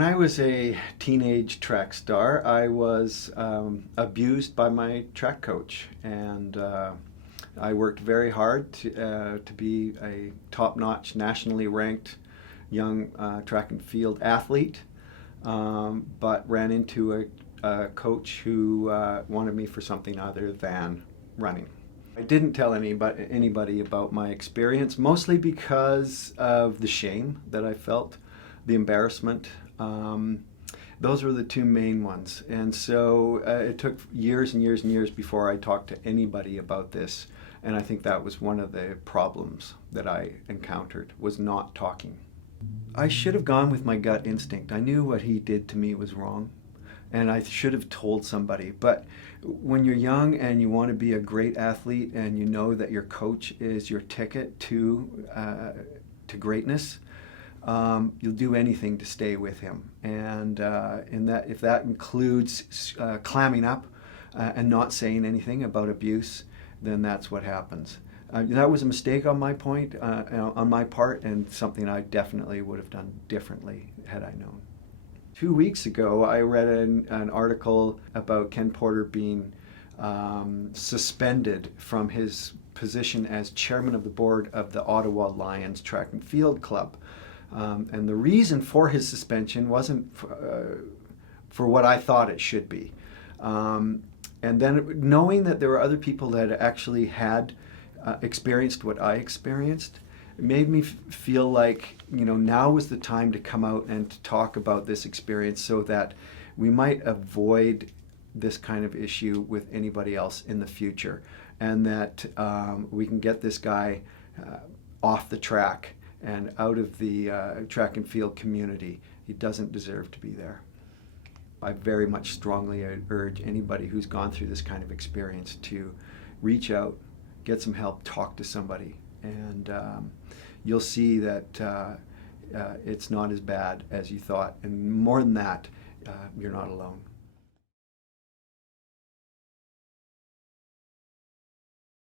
When I was a teenage track star, I was abused by my track coach, and I worked very hard to be a top-notch, nationally ranked young track and field athlete, but ran into a coach who wanted me for something other than running. I didn't tell anybody about my experience, mostly because of the shame that I felt, the embarrassment. Those were the two main ones. And so it took years and years and years before I talked to anybody about this. And I think that was one of the problems that I encountered, was not talking. I should have gone with my gut instinct. I knew what he did to me was wrong, and I should have told somebody. But when you're young and you want to be a great athlete and you know that your coach is your ticket to greatness, you'll do anything to stay with him. And if that includes clamming up and not saying anything about abuse, then that's what happens. That was a mistake on my part, and something I definitely would have done differently had I known. 2 weeks ago, I read an article about Ken Porter being suspended from his position as chairman of the board of the Ottawa Lions Track and Field Club. And the reason for his suspension wasn't for what I thought it should be. And then knowing that there were other people that actually had experienced what I experienced, it made me feel like, now was the time to come out and to talk about this experience so that we might avoid this kind of issue with anybody else in the future, and that we can get this guy off the track and out of the track and field community. He doesn't deserve to be there. I very much strongly urge anybody who's gone through this kind of experience to reach out, get some help, talk to somebody, and you'll see that it's not as bad as you thought. And more than that, you're not alone.